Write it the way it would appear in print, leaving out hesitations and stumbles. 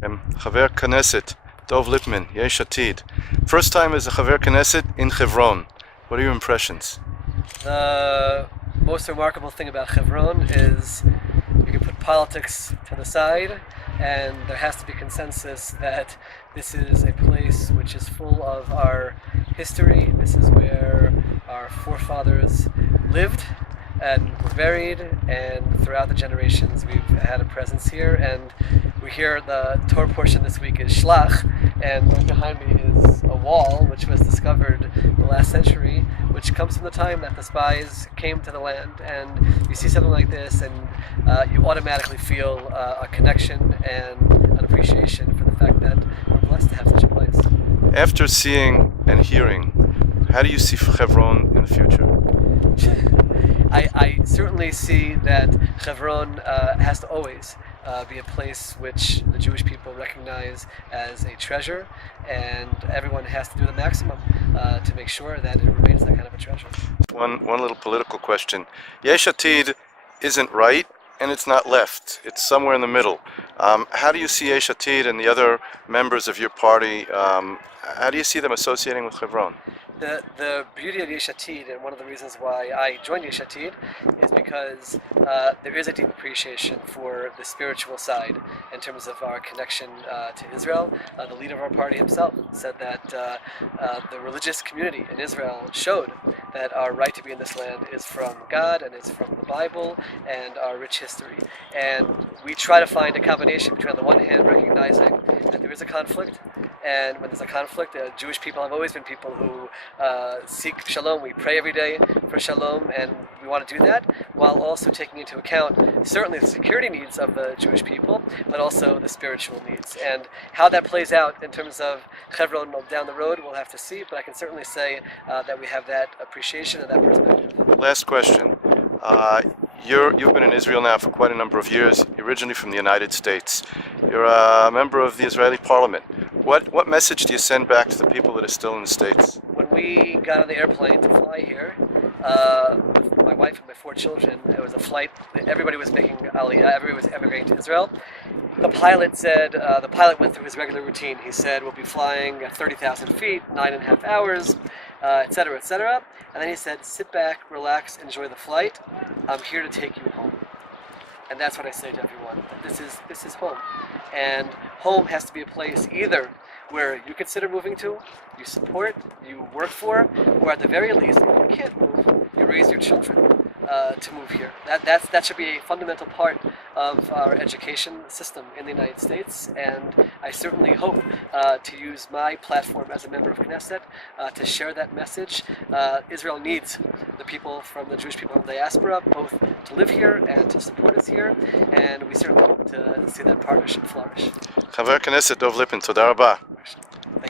Chaver Knesset Dov Lipman, Yesh Atid. First time as a Chaver Knesset in Hebron. What are your impressions? The most remarkable thing about Hebron is you can put politics to the side, and there has to be consensus that this is a place which is full of our history. This is where our forefathers lived and were buried, and throughout the generations we've had a presence here. And we hear the Torah portion this week is Shlach, and right behind me is a wall which was discovered in the last century, which comes from the time that the spies came to the land. And you see something like this, and you automatically feel a connection and an appreciation for the fact that we're blessed to have such a place. After seeing and hearing, how do you see Hebron in the future? I certainly see that Hebron has to always be a place which the Jewish people recognize as a treasure, and everyone has to do the maximum to make sure that it remains that kind of a treasure. One little political question. Yesh Atid isn't right and it's not left. It's somewhere in the middle. How do you see Yesh Atid and the other members of your party, how do you see them associating with Hebron? The beauty of Yesh Atid, and one of the reasons why I joined Yesh Atid, is because there is a deep appreciation for the spiritual side in terms of our connection to Israel. The leader of our party himself said that the religious community in Israel showed that our right to be in this land is from God and is from the Bible and our rich history. And we try to find a combination between, on the one hand, recognizing that there is a conflict, and when there's a conflict, Jewish people have always been people who seek shalom. We pray every day for shalom, and we want to do that while also taking into account certainly the security needs of the Jewish people, but also the spiritual needs. And how that plays out in terms of Hebron down the road, we'll have to see, but I can certainly say that we have that appreciation and that perspective. Last question. You've been in Israel now for quite a number of years. You're originally from the United States. You're a member of the Israeli parliament. What message do you send back to the people that are still in the States? When we got on the airplane to fly here, with my wife and my 4 children, it was a flight, everybody was making Aliyah, everybody was emigrating to Israel. The pilot went through his regular routine. He said, we'll be flying at 30,000 feet, 9.5 hours, etc., etc. And then he said, sit back, relax, enjoy the flight. I'm here to take you home. And that's what I say to everyone. This is home. And home has to be a place either where you consider moving to, you support, you work for, or at the very least, if you can't move, you raise your children to move here. That should be a fundamental part of our education system in the United States, and I certainly hope to use my platform as a member of Knesset to share that message. Israel needs the people from the Jewish people of the diaspora both to live here and to support us here, and we certainly hope to see that partnership flourish. Chaver Knesset Dov Lipman, toda rabah.